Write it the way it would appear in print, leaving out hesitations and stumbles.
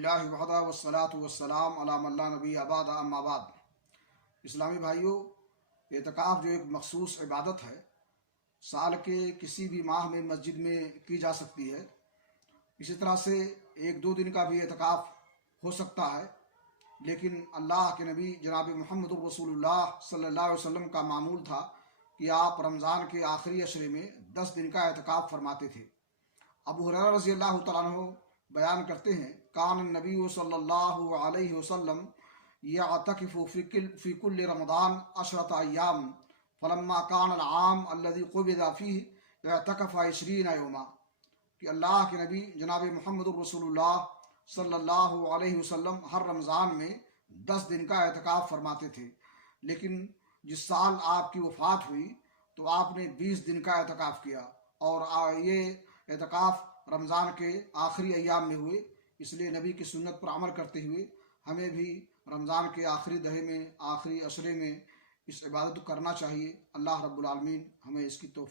الحمدللہ وحدہ والصلاة والسلام علی من لا نبی بعد اما بعد۔ اسلامی بھائیوں، اعتکاف جو ایک مخصوص عبادت ہے، سال کے کسی بھی ماہ میں مسجد میں کی جا سکتی ہے۔ اسی طرح سے ایک دو دن کا بھی اعتکاف ہو سکتا ہے، لیکن اللہ کے نبی جناب محمد رسول اللہ صلی اللہ علیہ وسلم کا معمول تھا کہ آپ رمضان کے آخری عشرے میں 10 دن کا اعتکاف فرماتے تھے۔ ابو ہریرہ رضی اللہ تعالیٰ عنہ بیان کرتے ہیں، کان النبی صلی اللہ علیہ وسلم یعتکف فی کل رمضان 10 ایام فلما کان العام الذی قبض فیہ اعتکف 20 یوما، کہ اللہ کے نبی جناب محمد رسول اللہ صلی اللہ علیہ وسلم ہر رمضان میں 10 دن کا اعتکاف فرماتے تھے، لیکن جس سال آپ کی وفات ہوئی تو آپ نے 20 دن کا اعتکاف کیا، اور یہ اعتکاف رمضان کے آخری ایام میں ہوئے۔ اس لیے نبی کی سنت پر عمل کرتے ہوئے ہمیں بھی رمضان کے آخری دہے میں، آخری عشرے میں اس عبادت کو کرنا چاہیے۔ اللہ رب العالمین ہمیں اس کی توفیق